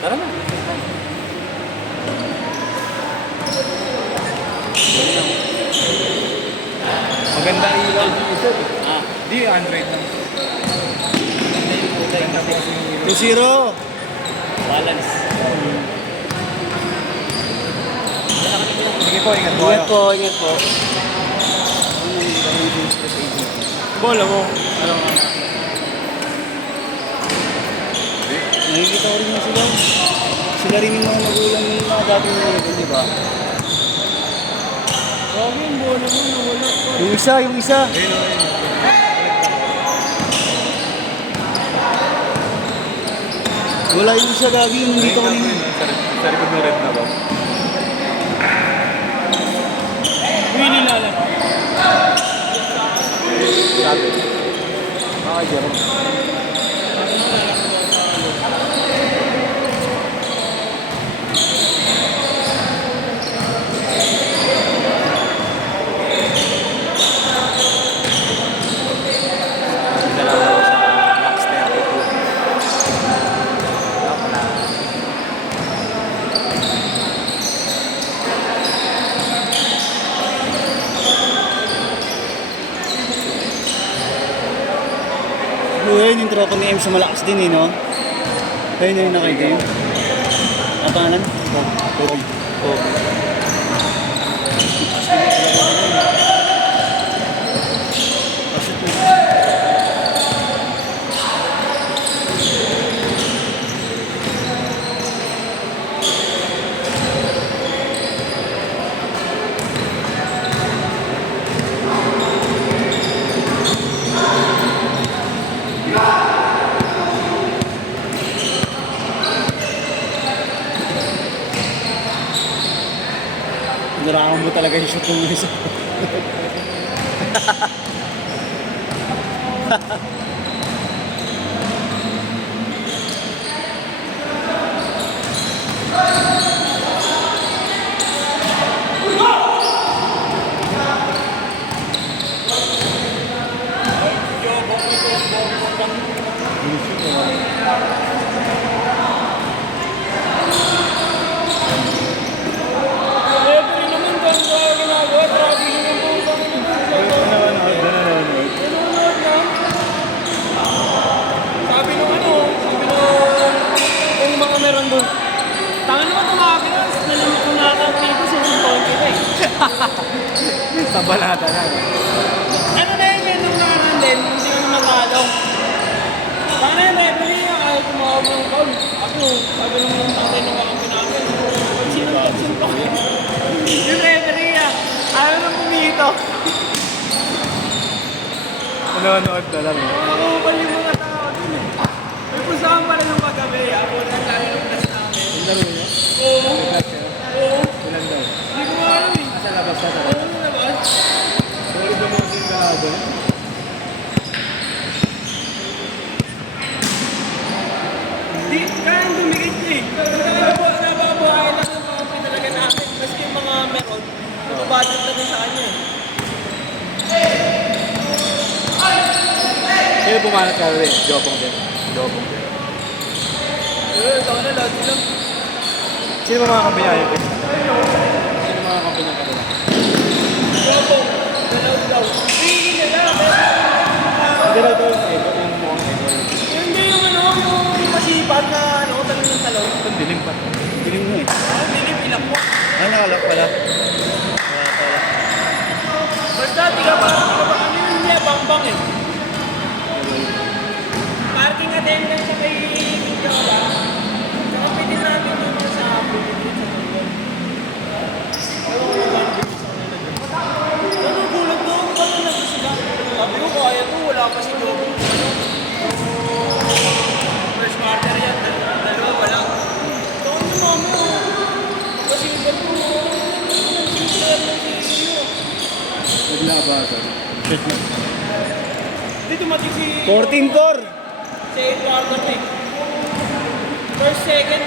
Tara na. Maganda ilaw dito sir. Di Android lang. Maganda po kasi yung ilaw. 2-0. Balance. Sige po, ingat po. Ingat po, ingat po. Bola mo. Ano nga? Nakikita ko rin yung sila. Sila rin yung mga magulang ng mga dating nito, di ba? Grabe yung bola mo, nawala pa. Yung isa, yung isa. Ayun, ayun. Wala yung isa, Gagi. Yung nandito ko rin. Sa likod ng red na ba? Willie Lala. Sabi. Jerome. Ayun yung tropa ni M sa malakas din eh, no? Ayun na yung nakaigay. Ang pangalan? Kobe. Narangan mo talaga yung shoot ng isa. Tabalata na. Ano na yun, nung nakaraan din, hindi kami nakalo. Paano yung referee niya, ayaw tumawag ng call. Ako, sabi nung mga tatay nung kakampi namin. Sinuntok. Yung referee niya, ayaw nang pumito. Nanonood na lang. Nakakukal yung mga tao dun eh. May pusahan pala nung kagabi, ako na tayo ng class namin. Yung laro niya? Oo. Class niya? Oo. Ilan daw? Hindi ko alam eh. Nasa labas na sa Oo, nabas. Sorry ba mo yung kalaban? Di, kaya dumikit niya eh. Nababahay lang yung mga pinalaga namin. Maski yung mga meron, nababudget na din sa kanya eh. Sino pumanat ka rin? Jopong din. Jopong din. Ikaw na lahat sila. Sino ba mga kampanya yun? Sino mga kampanya ka rin? Robo, dalaw daw. Hindi nila, Hindi daw daw yung mukhang ego. hindi yung ano, yung masipag na ano, talong ng talong. Ito dilim pa. Dilim mo eh. Ah, hindi pilak mo. Ay, nakalak pala. Basta, tiga pa ano yun niya, bang eh. Parking attendant sa kay Jola. Saka pwede namin yun sa Philippines sa Taiwan. Alam ko naman, nagugulat doon, paano na sila? Sabi ko, kaya to, wala pa si Jogo. First quarter yan, dalawa wala. Ito ang mama, kasi iba po, Naglabasan. dito mati si... 14-4. Second quarter na eh. First, second.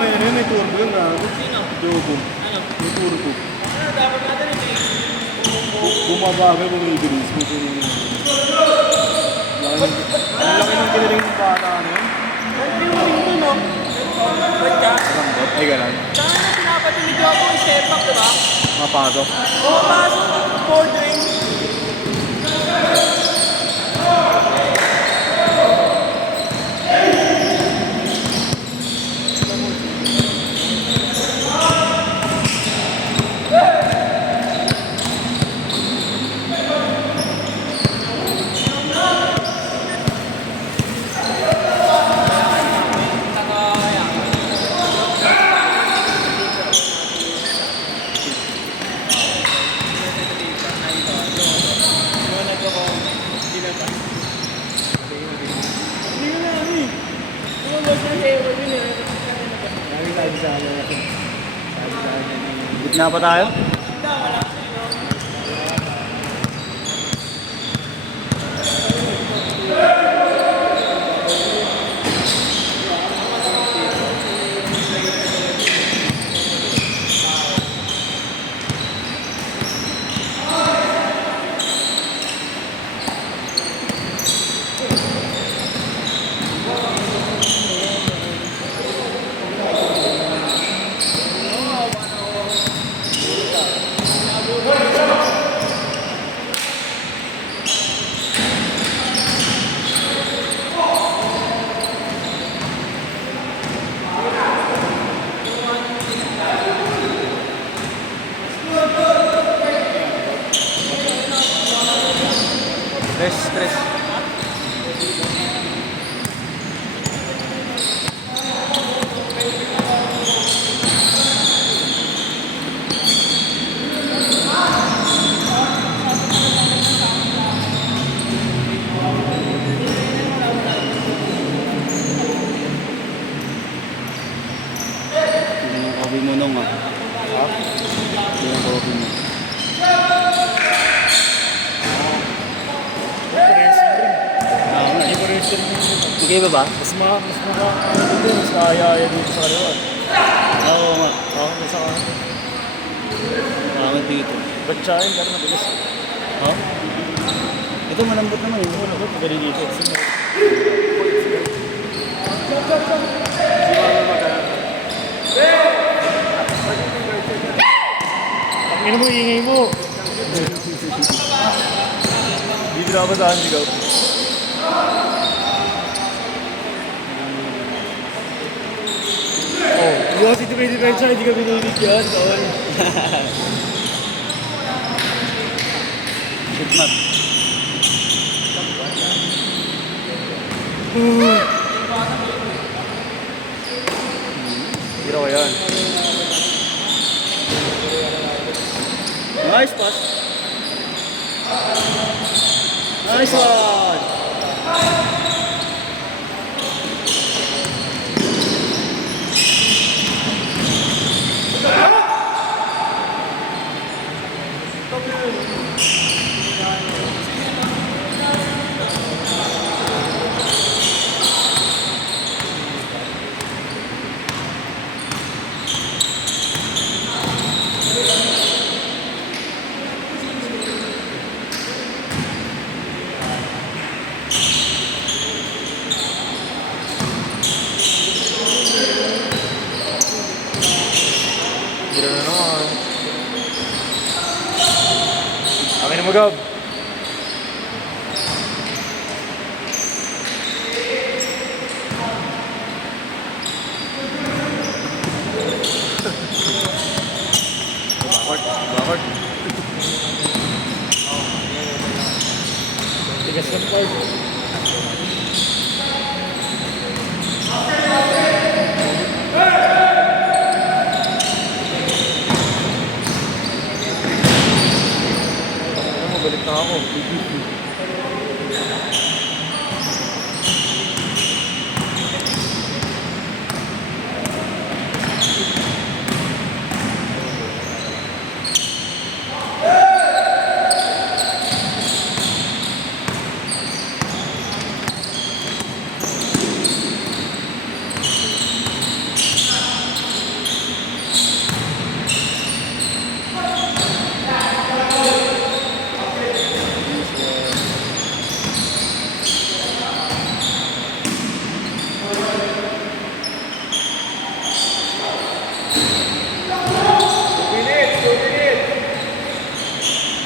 May turbo yung gago. Sino? Jopong. Ano? May turbo. Ano, dapat natin eh. Bumabaga, bumibilis. Ang laki ng kiniling ng bata na yun. Ano yung ring doon, no? Ba't ka? Malambot. Ay, gano'n. Saan na pinapatulig ako yung step up, diba? Mapasok. Pumapasok ng board ring. Gitna pa tayo? Stress. Hindi ng coffee mo nung ah. Hindi ng coffee mo. Oo nga. Sige ba ba? Mas kaya dito sa kaliwa. Oo nga. Oo, sa kanan. Pangit dito. Ba't siya yun? Gano'n mabilis. Oh? Ito malambot naman eh. Ano ba? Magaling dito. Ang ina mo, ingay mo. Dito na ako sa sigaw. Oh, hindi kasi depende-depende hindi ka binilig yan. Tol. Shoot mat. Zero ko yan. Nice pass. Nice one. Zero na naman. Amin na mo, Gab. Backward. Tigas ng part. Balik na ako.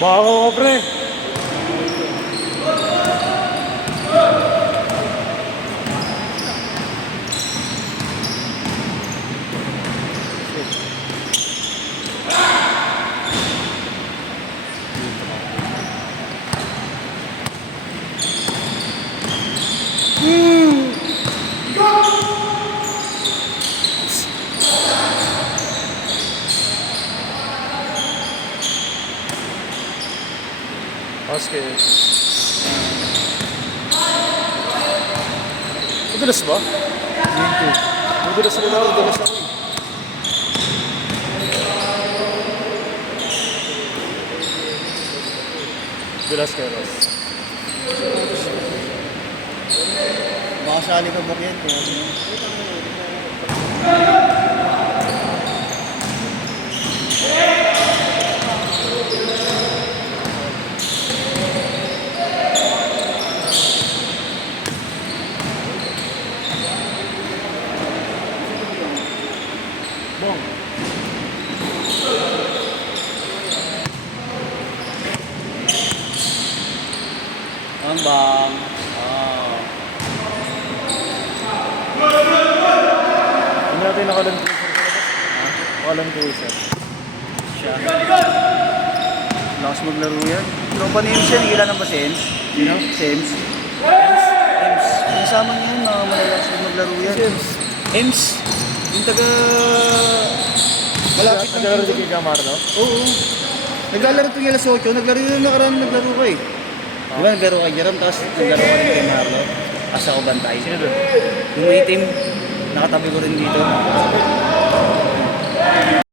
Baka ka, pre. Basket. Madulas ba? Hindi. Madulas rin ako. Madulas ako. Madulas kayo, Ross. Baka sali ka bukyan. Bong. Ang bang. Ah. Hindi natin nakalan cruiser talaga. Ha? Nakalan cruiser. Siya. Lakas maglaro yan. Tropa ni Ems yan. Ilan ang ba si Ems? Sino? Si Ems. Ems. Kasama niya yan. Mga malalakas maglaro yan. James. Ems. Yung taga... Malapit ng Naglalaro di kay Camarlo? Oo. Naglalaro ito yung alas 8. Naglaro yun nakaraan. Naglaro ka eh. Di ba naglaro ka Jerome? Tapos naglaro ka rin kay Marlo. Asa ko bantay. Sino doon? Yung may team. Nakatabi ko rin dito.